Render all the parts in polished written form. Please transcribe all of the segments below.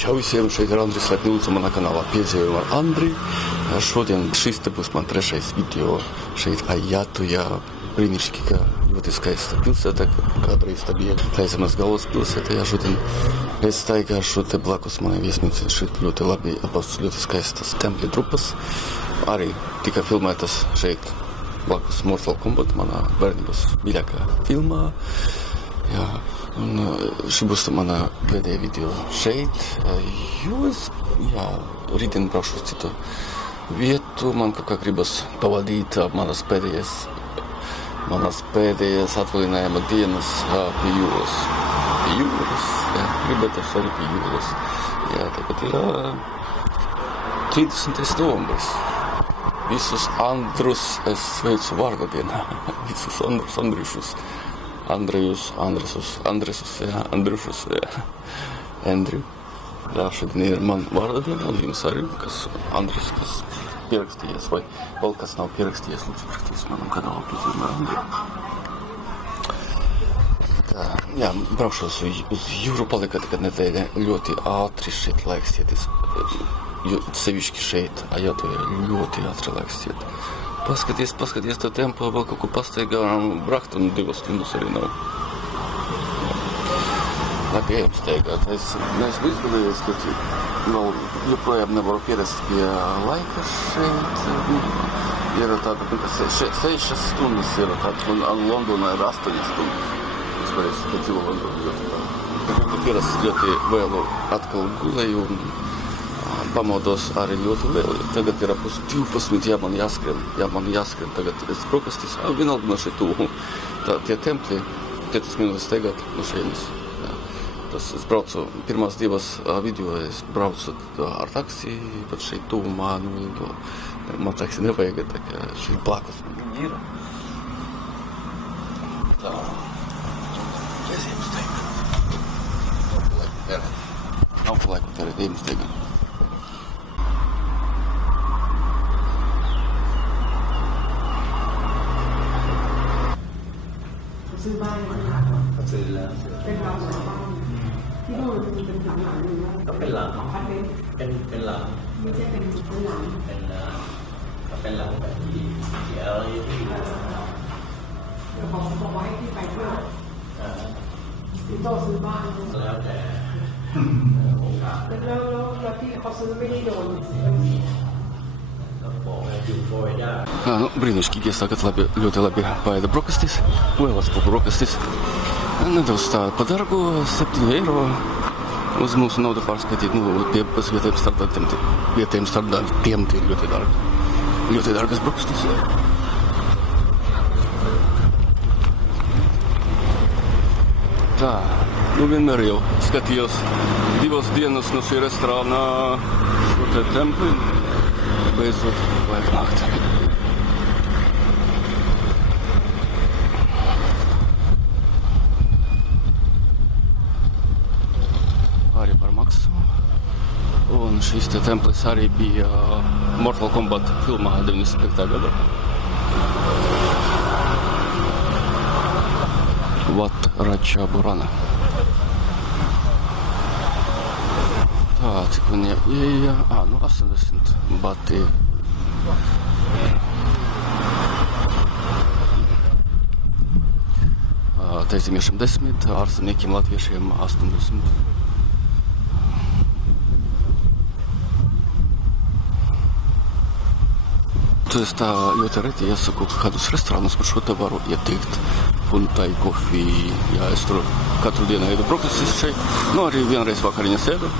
Čau visiem, šeit ir Andris Lepnīca, manā kanālā piedzīvojumi ar Andri. Šodien šis te būs man trešais video šeit Ajatujā. Brīnišķīga, ļoti skaista pilsēta, kādreiz tā bija Taizemes galvaspilsēta. Jā, šodien es staigāšu te blakus manai viesnīcai. Šeit ļoti labi atbalsts, ļoti skaistas tempļa trupas. Arī tika filmētas šeit blakus Mortal Kombat, manā bērnības mīļākā filmā. Jā, un šī būs manā pēdējā video šeit, jo es, rītdien braukšu uz citu vietu. Man kaut kā gribas pavadīt manas pēdējās atvaļinājuma dienas pie jūras. Pie jūras, gribētu arī pie jūras. Jā, tagad ir 30. novembris. Visus Andrus es sveicu vārda dienā. Visus Andrišus. Andrišus, Andriju. Jā, šodien ir man vārda diena, un jums arī, kas Andris, kas pierakstījies, vai vēl kas nav pierakstījies, lūdzu pierakstījies manam kanālu piedzīvojumi ar Andriju. Tā, jā, braukšos uz jūru, palika tagad nedēļa ļoti ātri šeit laiks iet, sevišķi šeit, Ajatujā, ļoti ātri laiks iet. Paskaties to tempu, vēl kaut ko pastaigām braukt, un 2 stundas arī nav. Labi, ejam staigāt. Es neesmu izgulējies, ka vēl joprojām nevaru pierast pie laika šeit. Ir tāda, 6 stundas ir tāda, un Londonā ir 8 stundas. Es varēju, ka dzīvo Londonā ļoti tā. Tagad pierast ļoti vēlu atkal gulēju, un pamodos arī ļoti vēl. Tagad ir apus 12, man jāskrien. Tagad es brokastis, vienalga no šeit tuvu. Tie templi, 5 minūtes tagad no šeit. Es braucu, pirmās 2 video es braucu ar taksi, pat šeit tuvumā, man taksi nevajag, tā kā šeit blakus man ir. Tā, es ejam staigāt. Nav pa laiku terēt, ejam staigāt.ซื้อบ้านก็ซื้อแล้วเป็นเราสองบ้านที่นู่นเป็นหลังๆนึงนะก็เป็นหลังของพันเป็นหลังไม่ใช่เป็นหลังก็เป็นหลังแบบที่เดี๋ยวเขาบอกว่าให้ที่ไปเที่ยวที่โตซื้อบ้านแล้วแต่แล้วที่เขาซื้อไม่ได้โดนBrīnišķīgi, tagad ļoti labi paēda brokastis, lielas brokastis. Nedaudz tā pa dargu, 7 eiro uz mūsu naudu pārskatīt, pēc vietējiem starpdārgiem, tie ļoti dārgi. Ļoti dārgas brokastis. Tā, vienmēr jau skatījos 2 dienas no šī restorāna šo te templi. Beidzot, vajag nākt. Arī par maksu. Un šis te templis arī bija Mortal Kombat filmā 95. gadā. Wat Ratchaburana. Tā, cik man ieeja? 80 bati. Taizīmiešiem 10, ārzemniekiem latviešiem 80. Es tā ļoti reti iesaku kādus restorānus, par šo te varu ieteikt. Puntai, kofiju, es tur katru dienu ēdu brokastis šeit. Arī vienreiz vakariņas ēdu.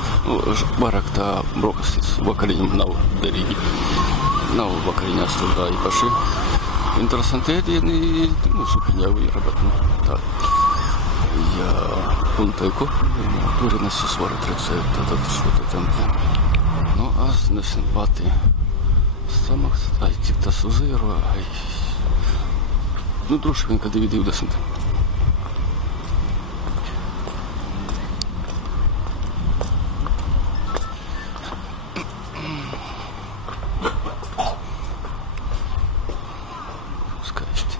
Vairāk tā brokastis vakariņam nav derīgi. Nav vakariņās tur tā īpaši interesanti ēdieni. Supiņā ir, bet tā. Ja puntai, kofiju, tur es jūs varat redzēt tātad šo te templi. 80 bati. Samaksāt, cik tas uz eiro, droši vien, ka 2,20. Skaisti.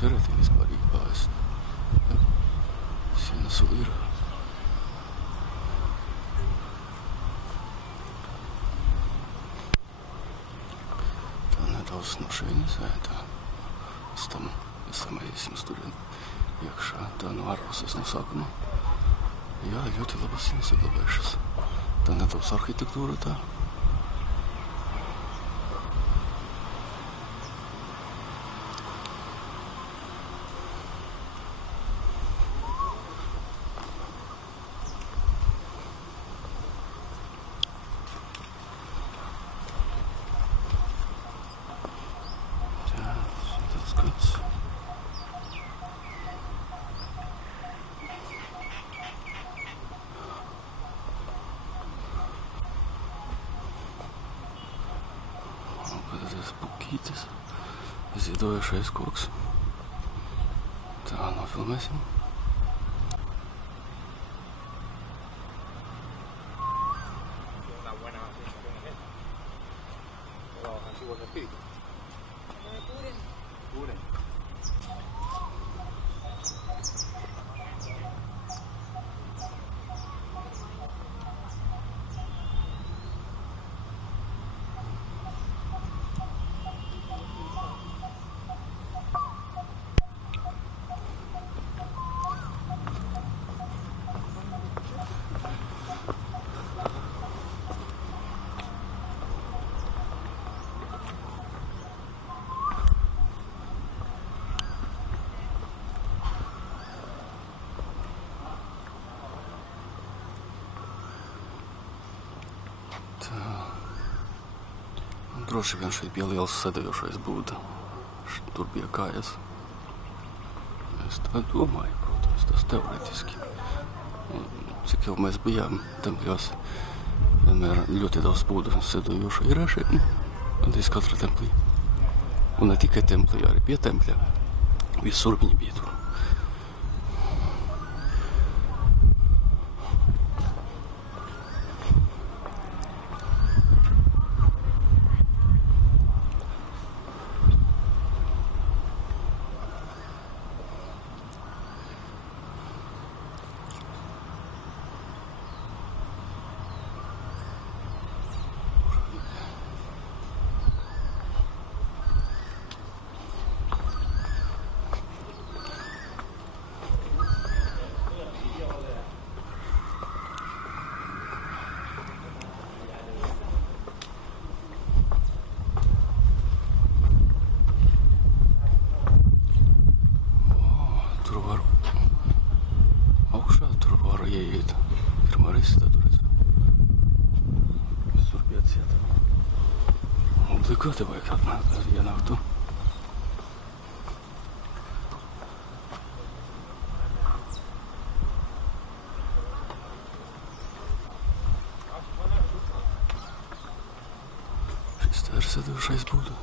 teoreetiliselt pariigpäevast. Siin sulir. Та не сношення зайде. Там саме студент. Якщо дану арвус носакому. Я ļoti labi saglabājušas. Tā nedaudz arhitektūra tā. Tā, tāds skats. Bukītes, ziedojušais koks. Tā, nofilmēsim. Una buena sensación es esta. Los antiguos espíritus. Curen. Droši vien šeit bija liels sēdējošais būda. Tur bija kājas. Es tā domāju, protams, tas teoretiski. Cik jau mēs bijām tempļos, vienmēr ļoti daudz būdu sēdējošu ir šeit. Gandrīz katra templī. Un ne tikai templī, arī pie tempļa. Visur viņi bija tur. Ieiet. Pirmā reize tā tur redzu. Visur pieciet. Obligāti vajag atnākt, kad ienāktu. Šis tā ir sēdējušais būdu.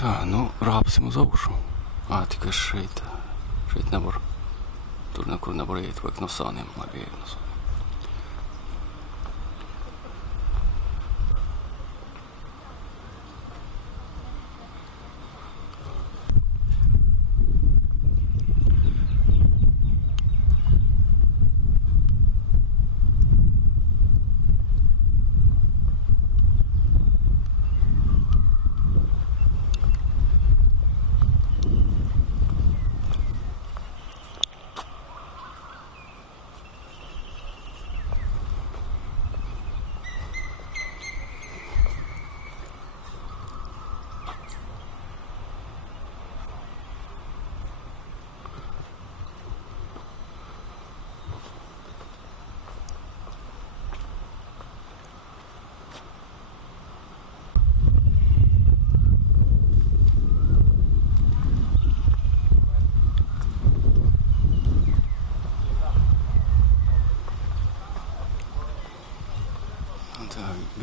Tā, nu, rāpsim uz augšu. Tikai šeit nevar. Tur nekur nevar iet, vajag no sāniem, lai iet no sāniem.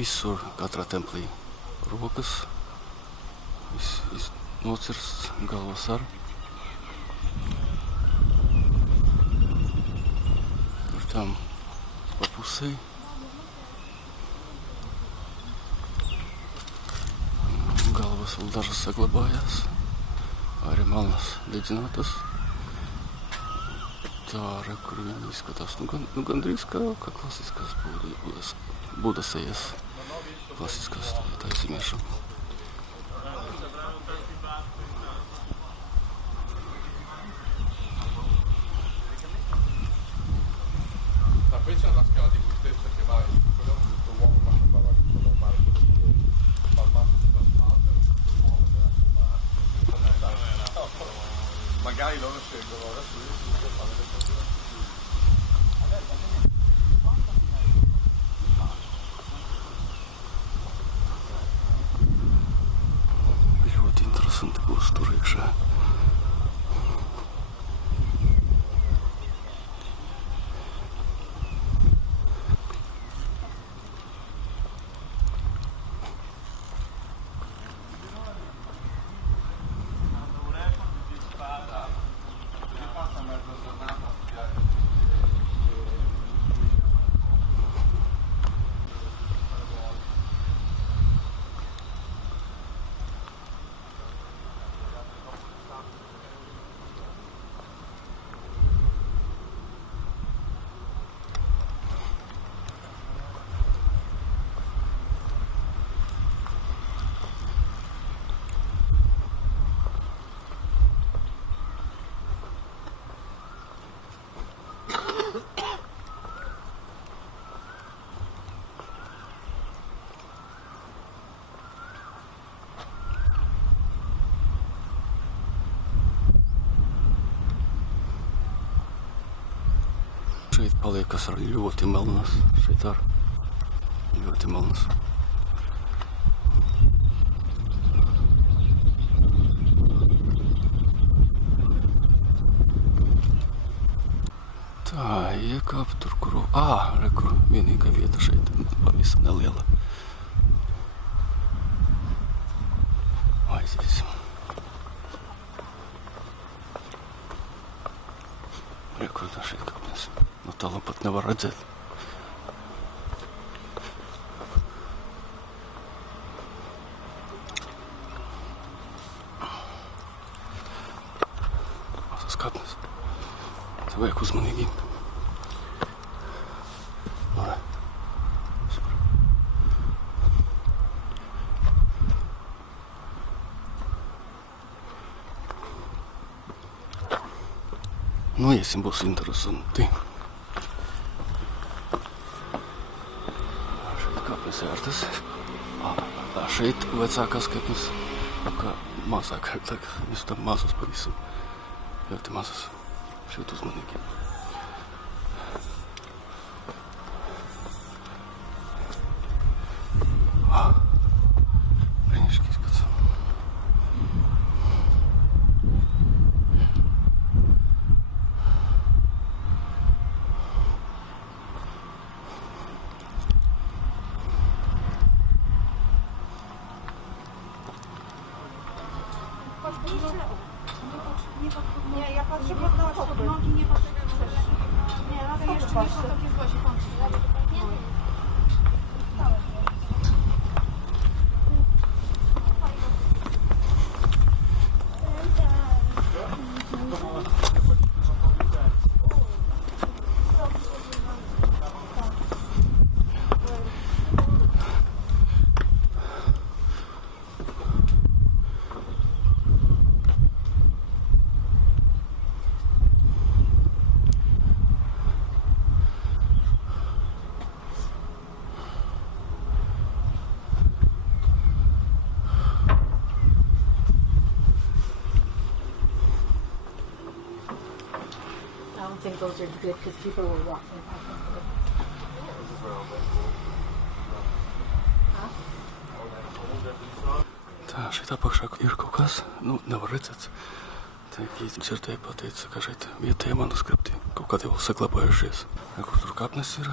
visur, katrā templī rokas, viss nocirsts, galvas ar. Tur tam pa pusē. Galvas vēl dažas saglabājās, arī malas dedzinātas. Tā, re, kur viņi izskatās, gandrīz kā klasiskās Buda sejas, klasiskās tā izmieša. Invece la scala di brutezza che vai, quello è un brutto uomo, ma sembrava che fosse normale, quello che palmato sull'asfalto, l'uomo della sua magari loro scelgono, adesso io si può fare le cose. Ļoti interesanti būs tur iekšā. Šeit paliekas ar ļoti melnas, šeit ar ļoti melnas. Tā, iekāp tur, kur... Re, kur vienīgā vieta šeit, pavisam neliela. Aiziesim. Re, kur tā šeit kāpnes. No tālāk pat nevar redzēt. Mazas kāpnes. Te vajag uzmanīgi. Re. Super. Nu, iesim, būs interesanti. Kāpnes ērtas. Šeit vecākās kāpnes, kā mazāk ērtāk. Viņas tam mazas pavisam. Ļoti mazas. Šeit uzmanīgi. Brīnišķīgi izskats. Nie, ja patrzę pod nogi, nie patrzę nie, na to jeszcze patrzę. Takie złe się kończy. I think those are good because people were walking back and forth. Tā, šeit apakšā ir kaut kas, nevar redzēt. Tāpēc dzirdēju pateica, ka šeit vietējie manuskripti kaut kādi vēl saglabājušies. Kur tur kāpnes ir.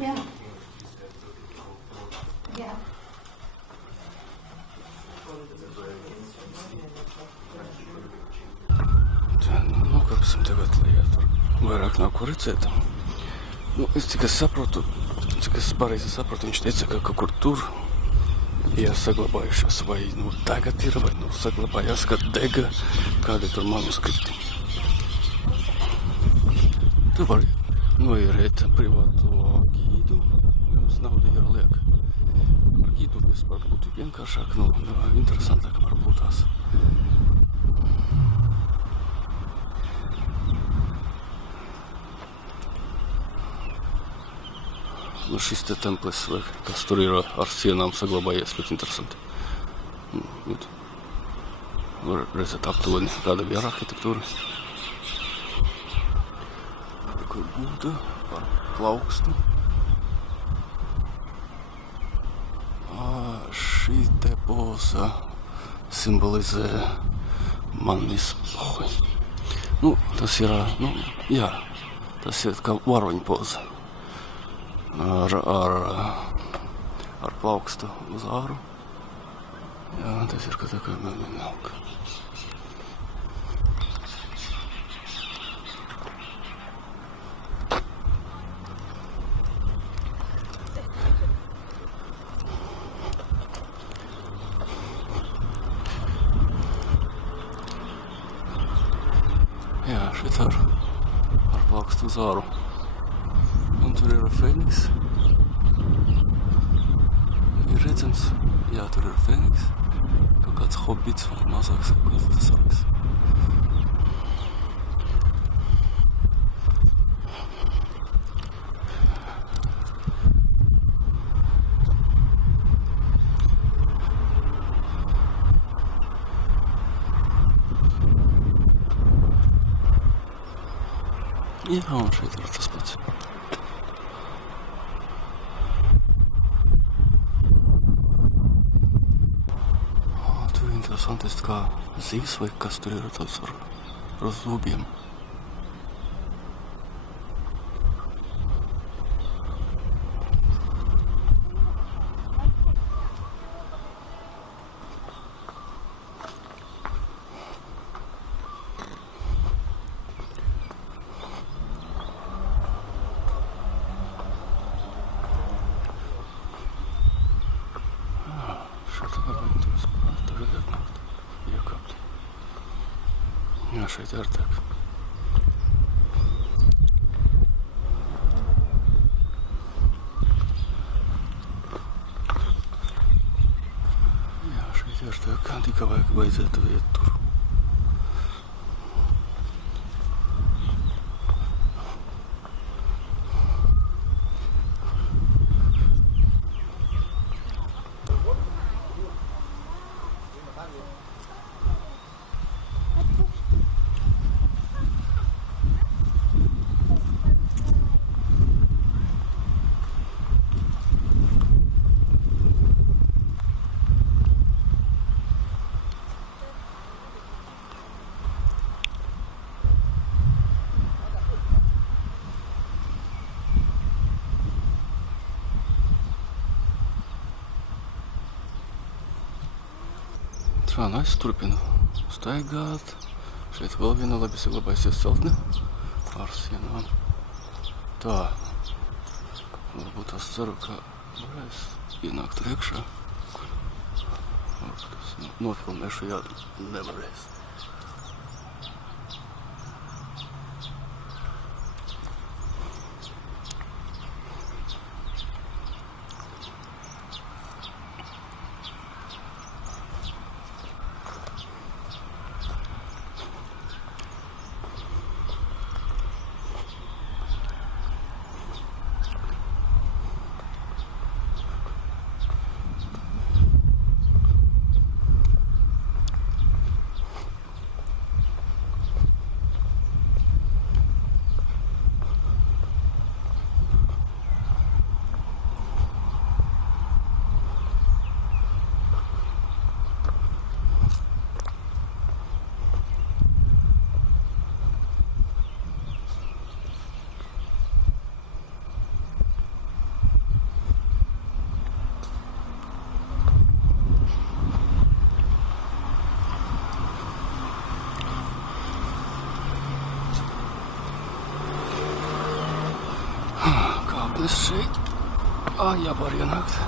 Yeah. Yeah. Nu, kāpsim tagad lietu. Vairāk nav ko redzēt. Nu, es cik es saprotu, cik es pareizi saprotu, viņš teica, ka kaut kur tur ir saglabājušās, vai nu tagad ir, vai nu saglabājās, kad dega kādi tur manuskripti. Tu vari noierēt privāto gīdu, jums nauda ir liek. Ar gīdu vispār būtu vienkāršāk, nu, interesantāk varbūt tās. Nu, šis te templis, vai kas tur ir ar sienām saglabājies, ļoti interesanti. Var redzēt aptuveni, kāda bija ar arhitektūra. Kur būtu ar plaukstu. Šī te poza simbolizē manis pohi. Nu, tas ir, nu, jā, tas ir kā varoņu poza. Ar plaukstu uz āru. Jā, tas ir kā tā kā vienalga. Jā, šeit ar plaukstu uz āru. Un tur ir Fēniks. Ir redzams, jā, tur ir Fēniks. Kaut kāds hobits vai mazāks, kaut kāds tas sargs. Jā, un šeit ir tas pats. Interesanti, kā zivs vai kas tur ir tāds ar zobiem. Jā, šeit ir tā. Jā, šeit ir tā, kā tikai vajadzētu iet tur. Tā, nu es turpinu staigāt. Šeit vēl viena labi saglabājusies celtne ar sienām. Tā, varbūt es ceru, ka varēs ienākt tur iekšā. North Commercial Yard, never is. Street. Jag börjar högt.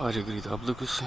Arigrid ablukusi.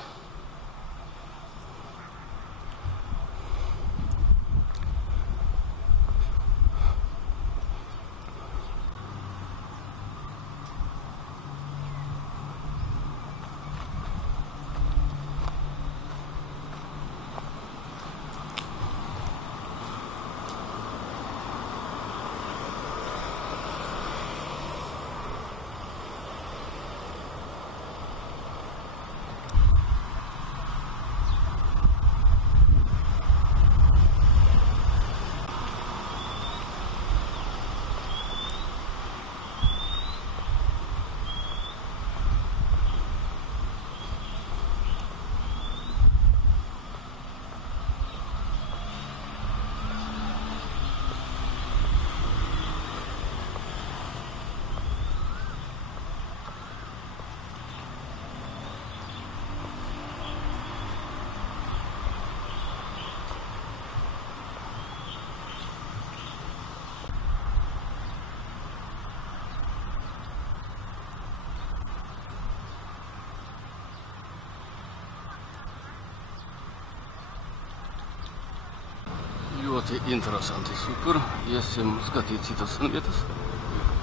Ļoti interesanti super. Iesim skatīt citas vietas.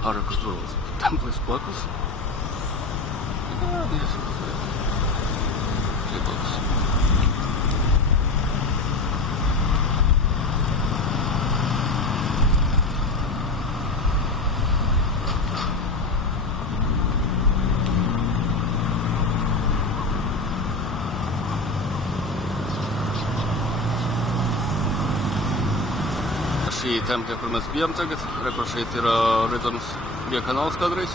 Ar kuru templis blakus. Jā, iesim. Blakus. Šī tempļa, kur mēs bijām tagad, kur šeit ir redzams, bija kanāls kādreiz.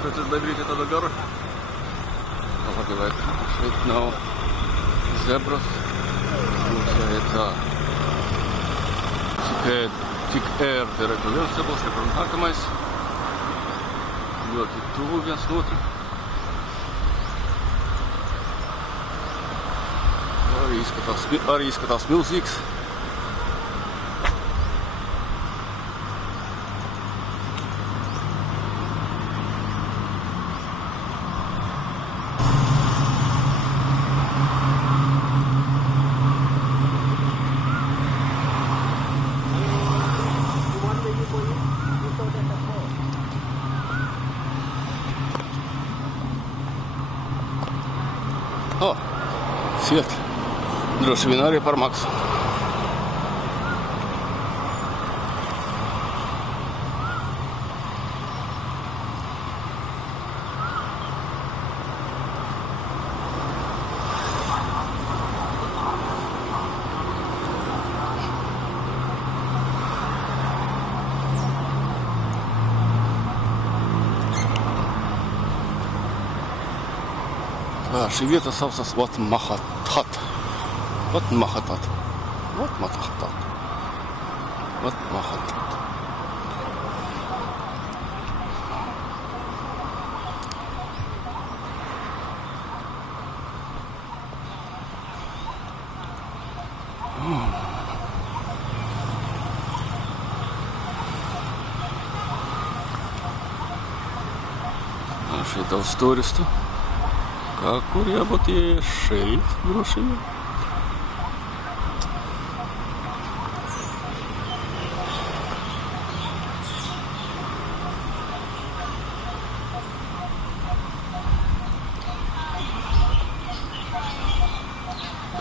Šeit ir bebrīte tāda gara. Pagaidāt, šeit nav zebras. Šeit tā. Cik ērti redzu viens zebras, kur nākamais. Ļoti tuvu viens no otru. Arī izskatās milzīgs. O, ciet. Droši vien arī par maksu. Šī vieta saucas Wat Mahathat. Wat Mahathat. Wat Mahathat. Wat Mahathat. daudz turistu. Kā kur jābūt šeit, droši vien.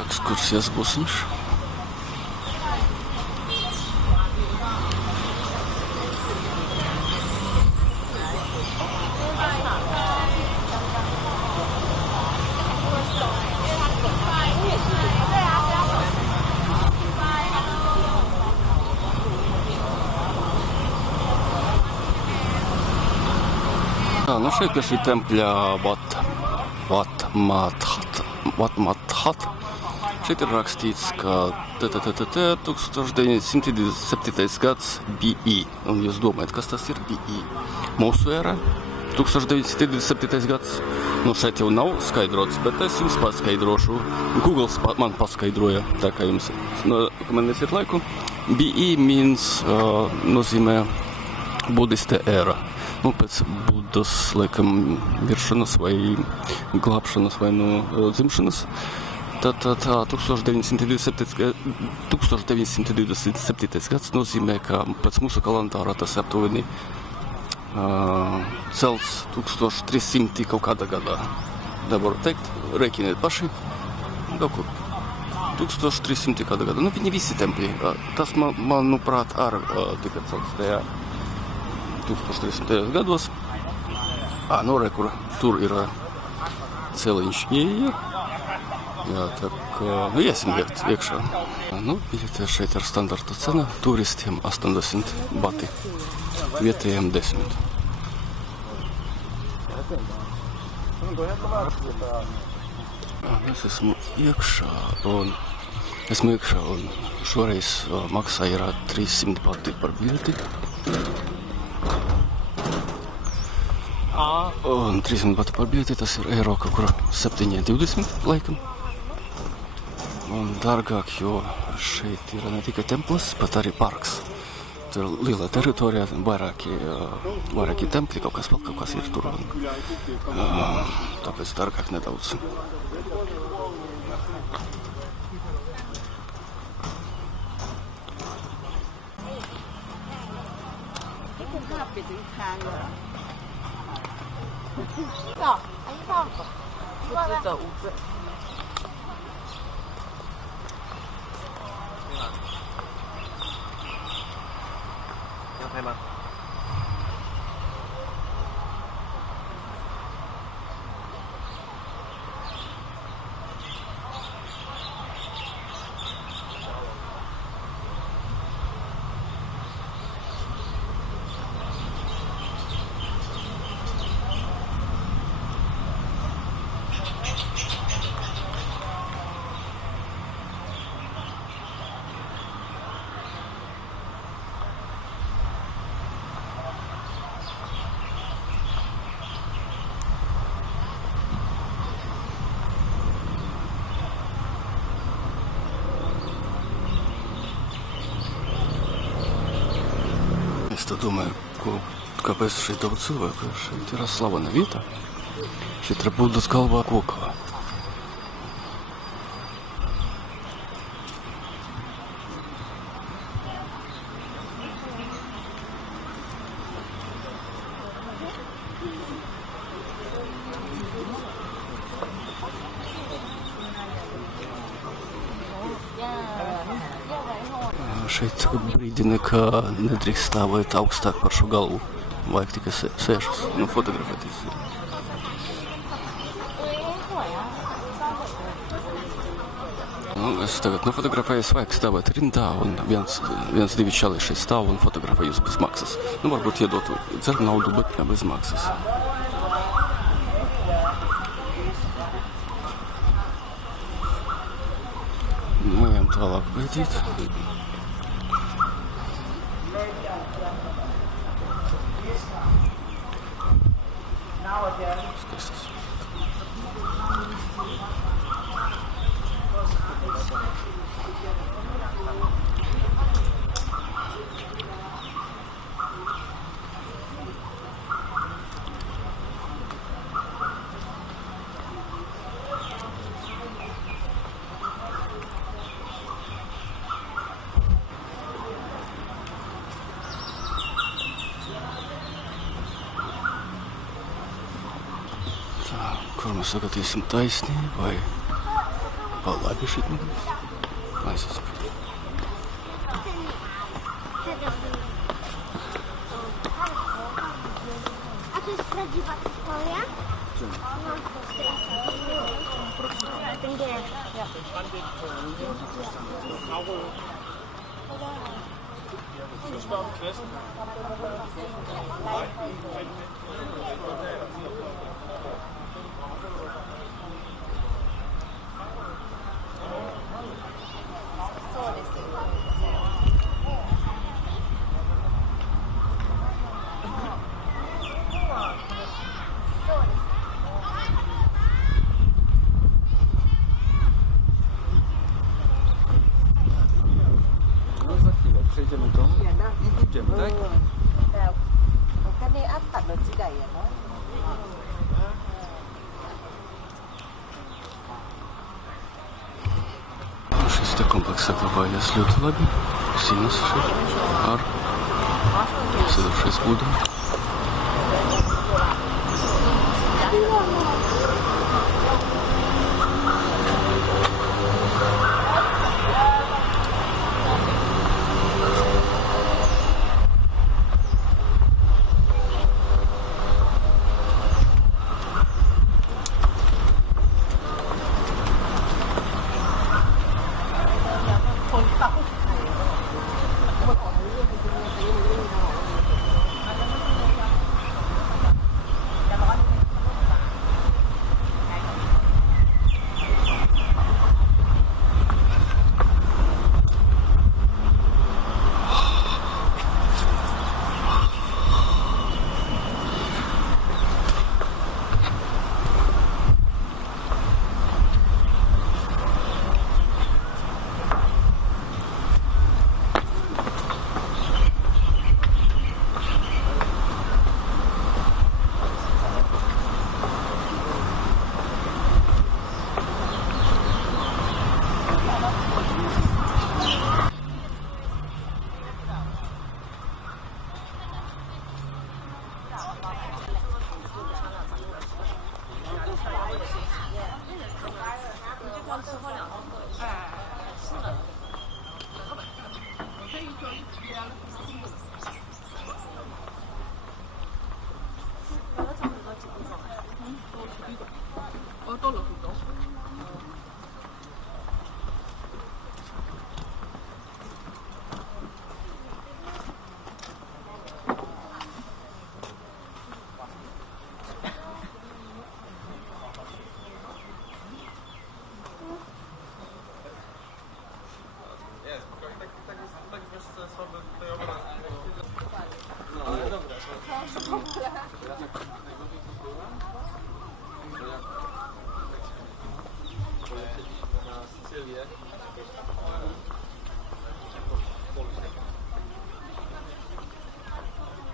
Ekskursijas būs viņš. Nu šeit pie šī tempļa Vatmathat. Šeit ir rakstīts, ka 1927. gads BE. Un jūs domājat, kas tas ir BE? Mūsu ērā 1927. gads. Nu šeit jau nav skaidrots, bet es jums paskaidrošu. Google man paskaidroja, tā kā jums man nesiet laiku. BE nozīmē budiste ēra. Nu, pēc Budas, laikam, miršanas vai glābšanas vai dzimšanas. Tad 1927. gads nozīmē, ka pēc mūsu kalendāra tas aptuveni celts 1300 kaut kādā gadā. Nevaru teikt, rēķiniet paši. Kaut kur 1300 kādā gadā. Nu, viņi visi tempļi. Tas, manuprāt, tika celts tajā 1300 gados. Nu, re, kur tur ir celiņš ieeja. Jā, tā kā, nu, iesim iekšā. Nu, biļete šeit ir standarta cena. Turistiem 80 bati, vietējiem 10. Es esmu iekšā un šoreiz maksā ir 300 bati par biļeti. Un 300 bati par biļeti, tas ir eiro kaut kur 7,20 laikam. Un dārgāk, jo šeit ir ne tikai templis, bet arī parks. Tur ir liela teritorija, vairāki templi, kaut kas ir tur. Tāpēc dārgāk nedaudz. Es tā domāju, kāpēc šeit daudz cilvēku? Šeit ir slavena vieta. Šeit ir Budas galvā kokā. Šeit brīdina, ka nedrīkst stāvēt augstāk par šo galvu. Vajag tikai sēžas, fotografēties. Es tagad fotografējos, vajag stāvēt rindā, un viens divi čali šeit stāv un fotografējos bez maksas. Varbūt iedotu dzer naudu, bet bez maksas. Ejam tālāk pētīt. Skaistas. Sormasa, ka teiksim taisnība vai labi šeit nedrīkst. Es esmu. A to jest prawdziwa historia? Ten gier. No za chwilę przejdziemy do i pójdziemy, tak? Cái này áp tặng được chỉ đầy à nó. Šis te kompleks saglabājies ļoti labi. Sienas šeit ar sēdošais ūdeni.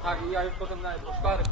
Tak, i ja już potem nawet szparę.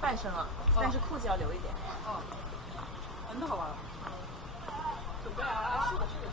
半身了，但是裤子要留一点。很好玩。准备啊！是的，是的。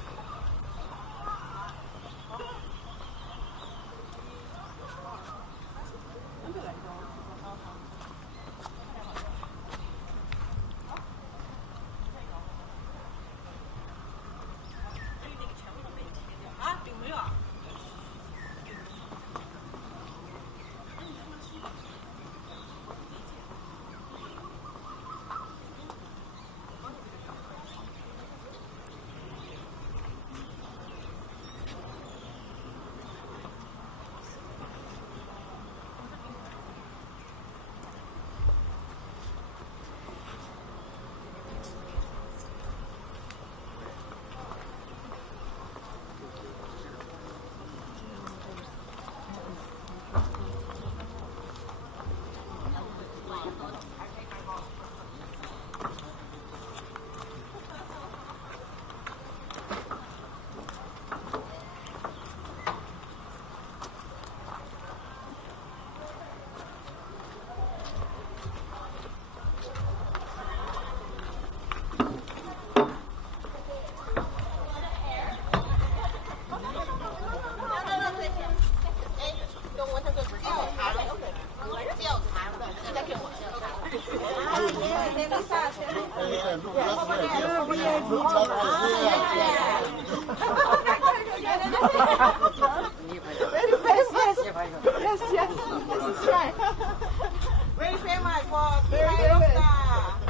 Very famous for Thai star.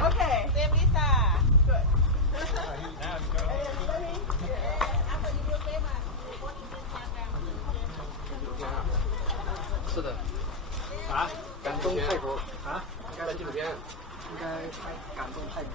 Okay. Same Lisa. Good. After you feel famous, what is Instagram? 是的。啊？感动泰国啊？应该来纪录片。应该拍感动泰国。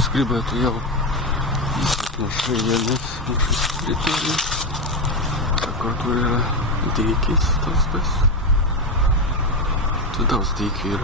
Скрипает я отношения с территорией. Аккуратно дикий стас. Туда was dikir.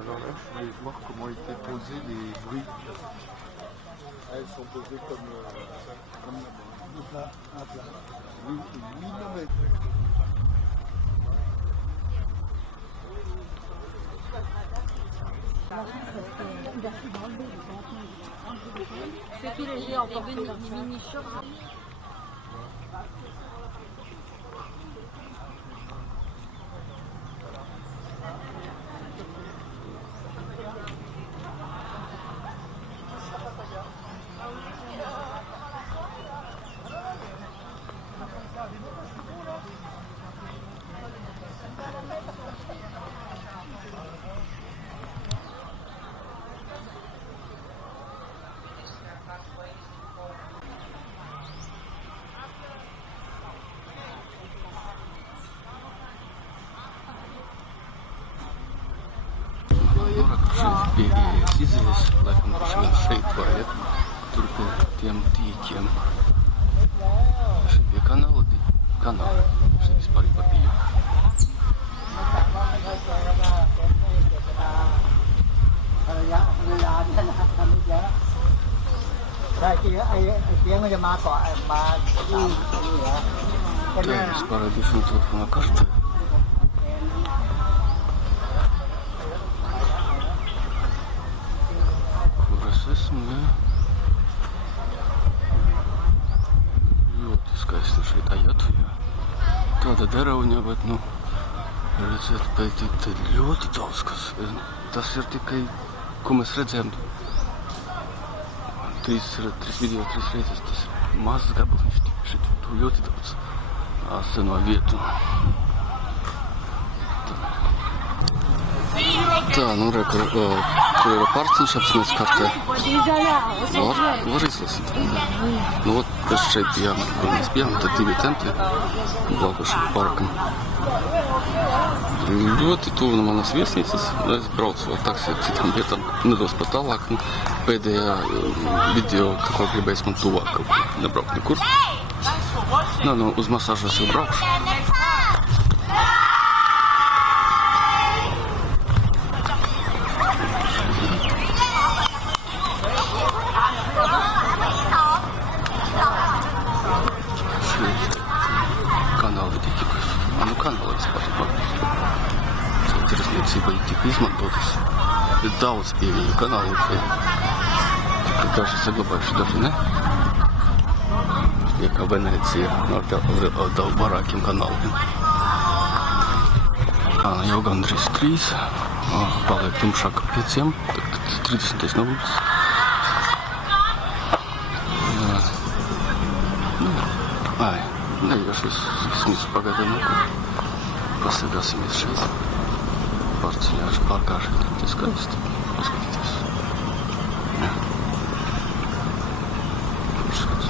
Alors là, je voulais voir comment étaient posés les bruits. Elles sont posées comme là-bas. Un plat. Oui, millimètres. C'est tout léger en portée. Les mini shorts. Izējas, laikam, šeit klājat, tur pie tiem tīkiem. Šeit pie kanāla, šeit vispār ir papīja. Đây kia ai tiếng มันจะมาเกาะมาที่นี่เหรอก็เนี่ย Так, спорадично телефонна карта. РСС, да. Ļoti skaisti šeit ajatuja. Tāda derauņa, bet, nu, redzēt, pētīt, te ļoti daudz kas. Tas ir tikai, ko mēs redzējām, 3 video, 3 reizes, tas ir mazs gabaliņš, šeit tu ļoti daudz aseno vietu. Tā, nu, re, kur ir parciņš apsmēs kartē. Var izlasīt. Nu, ot, šeit bijām, kur mēs bijām, tad 2 templi blakus parkam. Ļoti tuvu no manas viesnīcas. Es braucu ar taksi ar citām vietām, nedos pat tālāk. Nu, pēdējā video, ko gribējis man tuvāk kaut kur, nebraukt nekur. Nu, uz masāžu es jau braukšu. Kanāli tika, kanāli vispār. Tirsniecība tika izmantotas. Ir daudz pieeju kanālu, ka daži saglabājuši, daži ne. Ja kā Venecija ar daudz vairākiem kanāliem. Jau gandrīz 3, paliek tumšāk ar 5, tad 30. novembris. Neiešu smisu pagaidām neko. Pasagāsimies šeit. Pārciņāšu pārkā šeit. Tas skaisti. Paskatīties. Jā. Foršāds.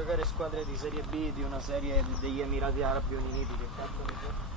giocare squadre di Serie B di una serie degli Emirati Arabi Uniti, che cazzo ne so.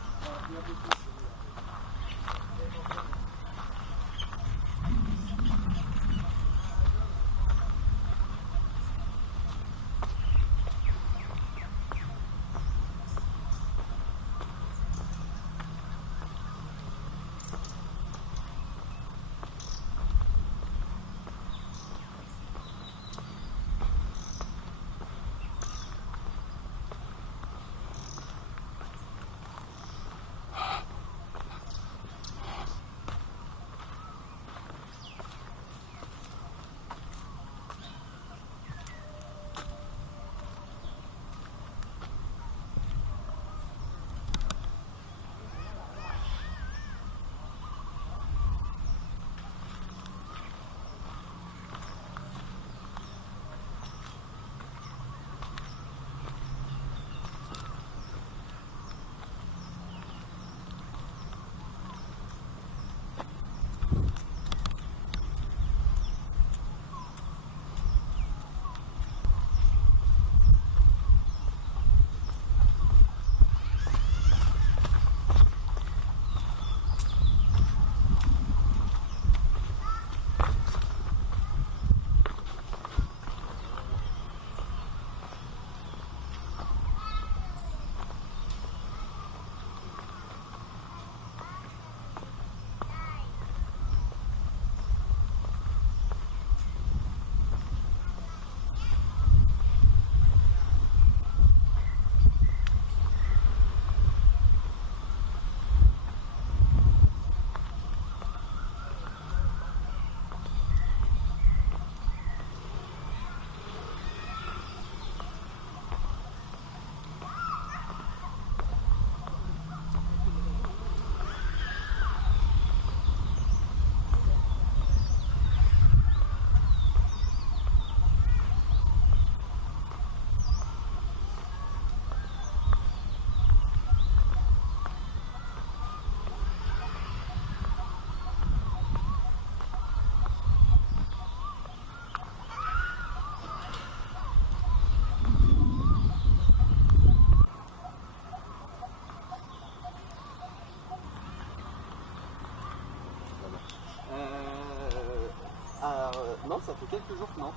Non, ça fait quelques jours que non.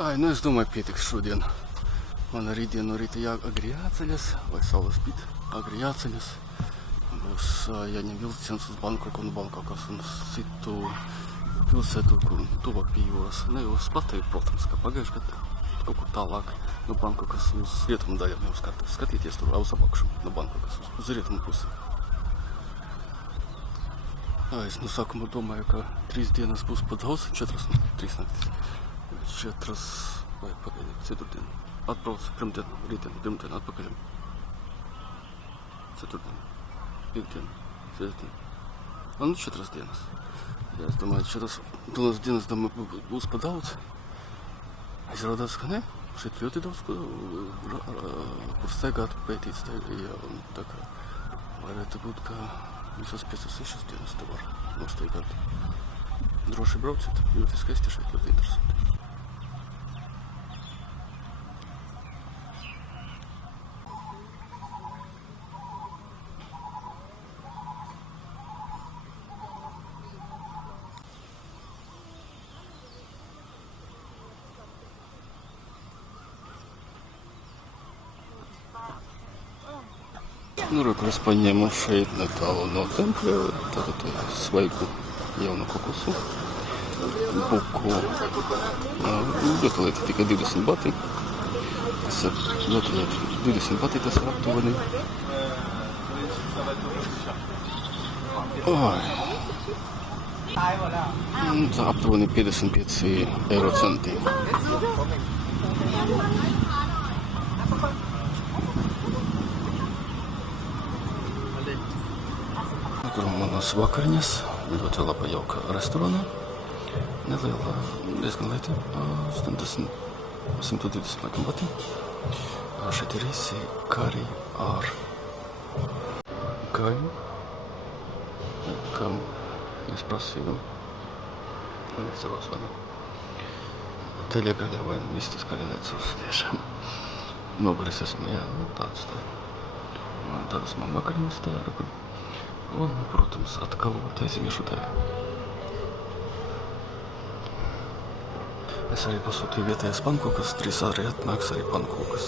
Ai, nu, es domāju, pietiks šodien. Man rītdien no rīta agri jāceļas, vai saules spīd, agri jāceļas. Būs jāņem vilciens uz Bankoku, no Bankokas un citu pilsētu, kur tuvāk pie jūras. Ne jau uz Pateju, protams, kā pagājuši gadu, kaut kur tālāk no Bankokas uz rietumu daļām jau skatīties tur uz apakšu no Bankokas uz rietumu pusi. Es no sākuma domāju, ka 3 dienas būs pa daudz, 4 naktis. 4 vai pagaidiet, 4 dienu. atbraucu pirmdien atpakaļ. Ceturtdien, piekdien, sestdien. Un 4 dienas. Ja es domāju, 4 dienas būs pa daudz. Izrādās, ka ne. Šeit ļoti daudz, kur staigāt, pētīt, tā kā varētu būt, ka visas 5-6 dienas te var nostaigāt. Droši brauciet, ļoti skaisti šeit, ļoti interesanti. Nu, kur es paņēmu šeit netālu no tempļa, tātad svaigu jaunu kokosu, buku, ļoti lieti, tikai 20 bati. Tas ir ļoti lieti, 20 bati tas ir aptuveni. Tā aptuveni 55 eiro centi. Tur manas vakariņas, ļoti laba jauka restorānā, neliela, diezgan lieta, 120 laikam bati. Šeit ir risi, kari ar gaļu, kam es prasīju, neceros vai ne, teļa gaļa vai vistas gaļa necos, tiešām. Nogaris esmu, jā, tāds tā. Tādas man vakariņas tā ir. Un, protams, atkal taisīšu tevi. Es arī pasūtīju vietējās pankūkas, 3 arī atnāks arī pankūkas.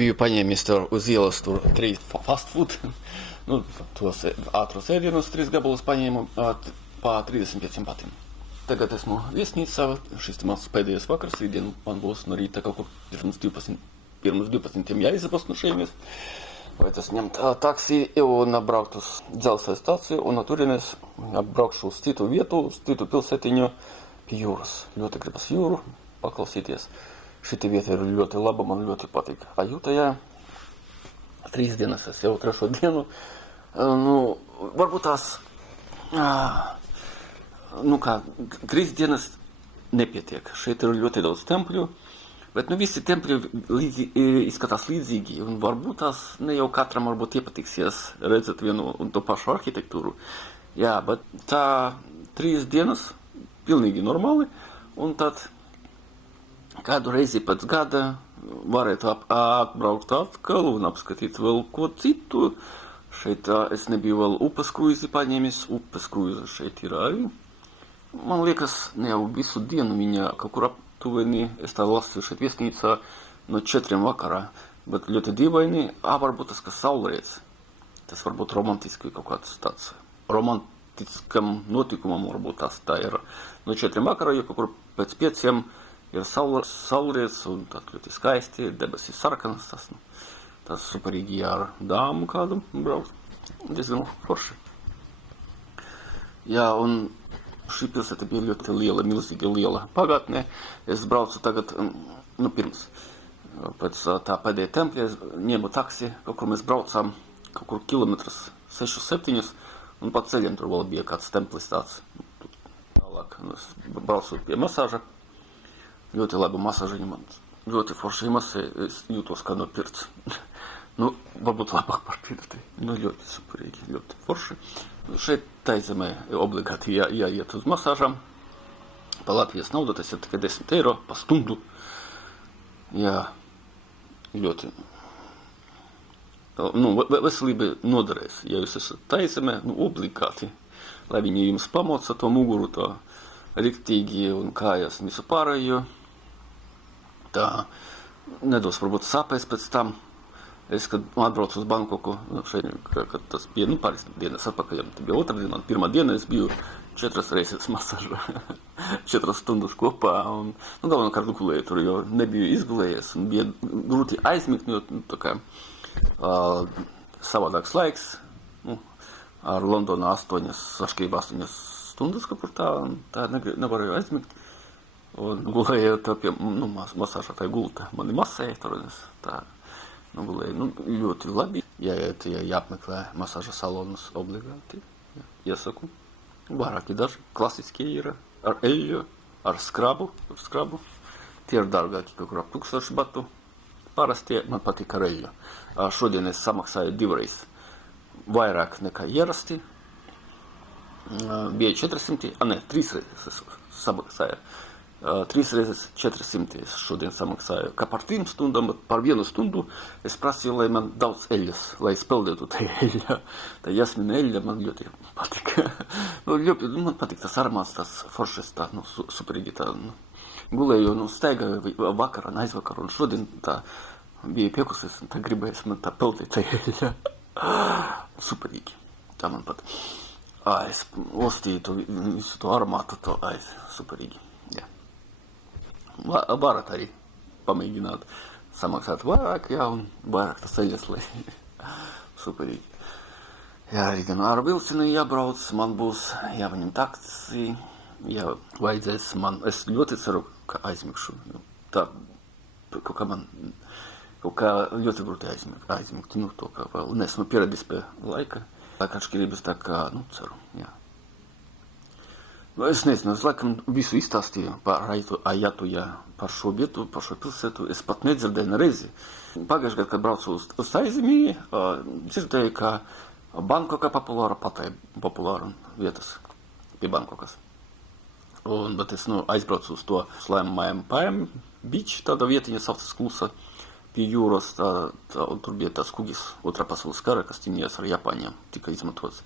Biju paņēmis tur uz ielas tur 3 fast food, nu, tos ātros ēdienus 3 gabalus paņēmu pa 35 batiem. Tagad esmu viesnīcā, šis mans pēdējais vakars, rītdien man būs no rīta kaut kur pirms 12 jāizabas no šeimēs. Vajadzēs ņemt taksi un braukt uz dzelzceļa stāciju, un no turienes braukšu uz citu vietu, uz citu pilsētiņu pie jūras. Ļoti gribas jūru paklausīties. Šī vieta ir ļoti laba, man ļoti patīk. Ajutajā 3 dienas, es jau 3. dienu. Nu, varbūt tās, 3 dienas nepietiek. Šeit ir ļoti daudz tempļu, bet visi tempļi izskatās līdzīgi. Un varbūt tās ne jau katram varbūt iepatiksies redzēt vienu un to pašu arhitektūru. Jā, bet tā 3 dienas pilnīgi normāli, un tad kādu reizi pēc gada varētu atbraukt atkal un apskatīt vēl ko citu. Šeit es nebiju vēl upes kruīzi paņēmis, upes kruīzi šeit ir arī. Man liekas, ne jau visu dienu viņa kaut kur aptuveni, es tā lasīju šeit viesnīcā no 4 vakarā, bet ļoti dīvaini, varbūt tas, ka saulriets. Tas varbūt romantiski kaut kāds tāds romantiskam notikumam varbūt tas tā ir no 4 vakarā, jo kaut kur pēc 5 ir saulriets, un tad ļoti skaisti, debesis sarkanas, tas superīgi ar dāmu kādu braukt, diezgan forši. Jā, un šī pilsēta bija ļoti liela, milzīgi liela pagātnē. Es braucu tagad, pirms, pēc tā pēdējā tempļa, es ņēmu taksi, kaut kur mēs braucām, kaut kur kilometrus 6-7, un pa ceļiem tur vēl bija kāds templis tāds. Tālāk, es braucu pie masāža. Ļoti laba masāžiņa man, ļoti forši masē, es jūtos kā no pirts. Varbūt labāk par pirti. Ļoti superīgi, ļoti forši. Šeit taizemē obligāti jāiet uz masāžām. Pa Latvijas naudu tas ir tikai 10 eiro pa stundu. Jā, ļoti. Veselība noderēs. Ja jūs esat taizemē, obligāti, lai viņi jums pamoca to muguru, to riktīgi un kājas visu pārējo. Tā nedos varbūt sāpēs pēc tam. Es, kad atbraucu uz Bankoku, šeit, kad tas bija, pāris dienas atpakaļ, tad bija otra diena, man pirmā diena es biju 4 reizes masažā, 4 stundas kopā, un, galvenokārt gulēju tur, jo nebiju izgulējies, un bija grūti aizmigt, jo, tā kā, savādāks laiks, ar Londonā 8 stundas, kur tā nevarēju aizmigt, un gulēju tā pie, masāžā tā gulta, mani masēja, tur, tā, gulēju, ļoti labi, jāapmeklē masāža salonus obligāti, iesaku. Vairāki daži, klasiskie ir ar eļļu, ar skrabu. Tie ir dārgāki, kaut kur ap 1000 batu. Parastie man patīk ar eļļu. Šodien es samaksāju 2 reizes vairāk nekā ierasti. Bija 400, 3 reizes samaksāju. 3 reizes 400 es šodien samaksāju. Kā par 3 stundām, bet par 1 stundu es prasīju, lai man daudz eļļas, lai es peldētu tā eļļa. Tā jasmina eļļa man ļoti patīk. Man patīk tas aromāts, tas foršs, tā, superīgi tā. Gulēju, staigāju vakarā, aizvakar, un šodien tā bija piekusies, un tā gribējas man tā peldēt tā eļļa. Superīgi. Tā man patīk. Es ostīju visu to aromātu, superīgi. Varat arī pamēģināt samaksāt vairāk, un vairāk tas eļļas, lai superīgi. Arī gan ar vilcienu jābrauc, man būs jāpaņem taksi, vajadzēs man, es ļoti ceru, ka aizmigšu. Tā, kaut kā ļoti grūti aizmigt, to, ka vēl nesmu pieradis pie laika, tā kā atšķirības, tā kā, ceru, jā. Es nezinu, es laikam visu izstāstīju par Ajatuja, par šo vietu, par šo pilsētu. Es pat nedzirdēju nereizi. Pagājušajā gadā, kad braucu uz Taizemī, dzirdēju, ka Bankoka populāra, Pattaya populāra vietas pie Bankokas. Bet es aizbraucu uz to slaimājam Pājam Beach, tāda vietiņa saucas klusa pie jūras, un tur bija tās kugis otrā pasaules kara, kas cīnījās ar Japāņiem, tika izmantots.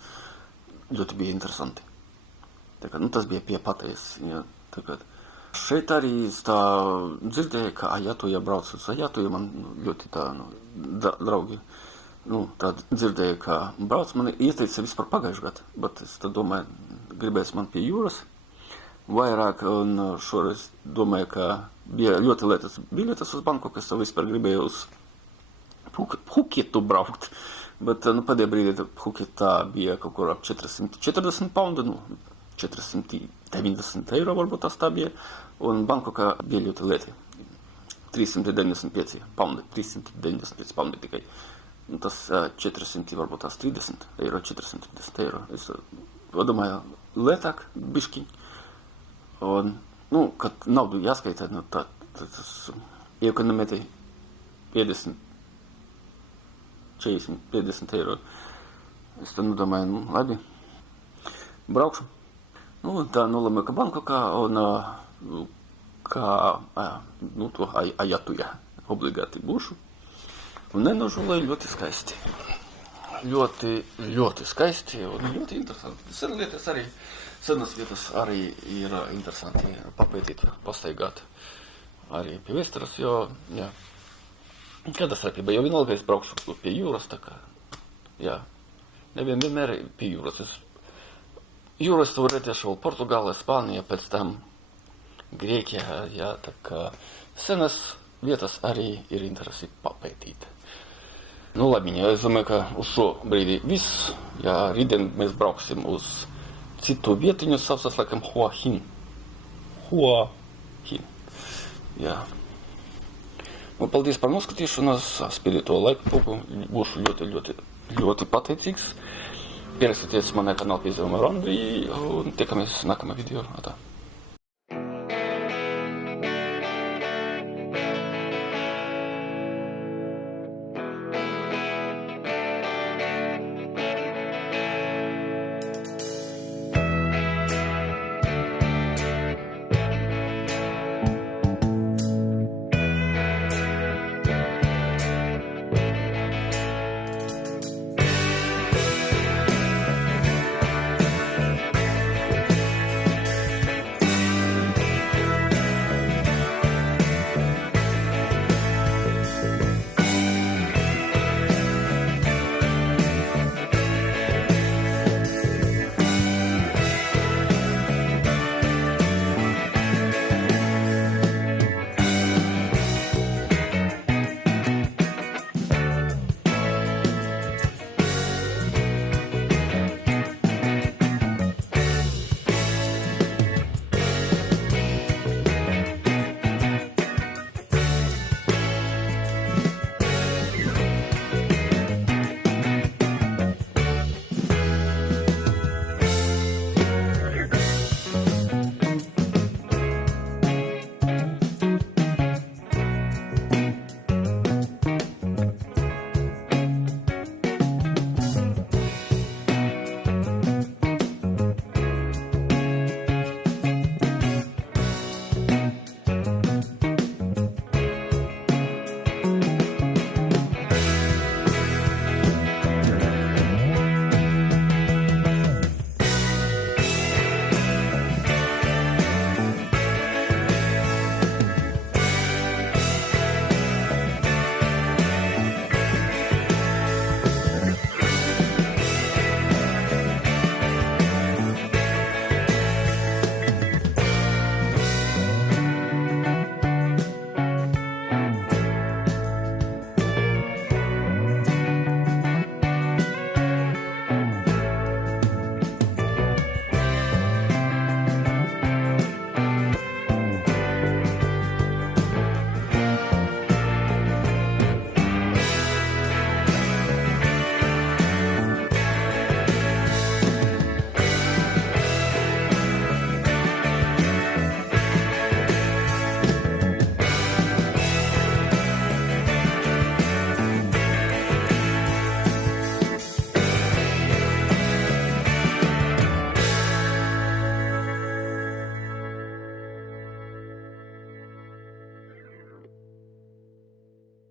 Ļoti bija interesanti. Tas bija pie Pattajas. Šeit arī es tā dzirdēju, ka Ajatuja brauc uz Ajatuju, man ļoti tā, draugi, tā dzirdēju, ka brauc, man ieteica vispār pagājušajā gadā, bet es tā domāju, gribēs man pie jūras vairāk, un šoreiz domāju, ka bija ļoti lētas biļetes uz Bankoku, es vispār gribēju uz Phuketu braukt, bet, pēdējā brīdī Phuketā bija kaut kur ap 440 poundu, 490 eiro varbūt tas tā bija, un Bankokā bija ļoti lēti. 395 paundi tikai. Tas 400, varbūt tās 30 eiro, 430 eiro. Es domāju, lētāk bišķiņ. Un, kad naudu jāskaitā, tas iekonomēti 50, 40, 50 eiro. Es tad domāju, labi, braukšu. Tā nolēmu, ka Bankokā, un to Ajatuja obligāti būšu. Un nenožēloju, ļoti skaisti. Ļoti skaisti un ļoti interesanti. Senas lietas arī, senas vietas arī ir interesanti papētīt, pastaigāt arī pie Vesteras, jo, jā, kāda starpība, jo vienalga es braukšu pie jūras, tā kā, jā, nevienmēr pie jūras. Jūras tu redzēšu vēl Portugālē, Spānija, pēc tam Grieķijā, jā, tā kā senas vietas arī ir interesi papētīt. Labiņa, es domāju, ka uz šo brīdi viss, jā, rītdien mēs brauksim uz citu vietiņu, saucas laikam Hua Hin, jā. Paldies par noskatīšanos, spēlēt to laiku, būšu ļoti pateicīgs. Pierakstieties manā kanālā pie Zilma Randrī un tiekamies nākamā video.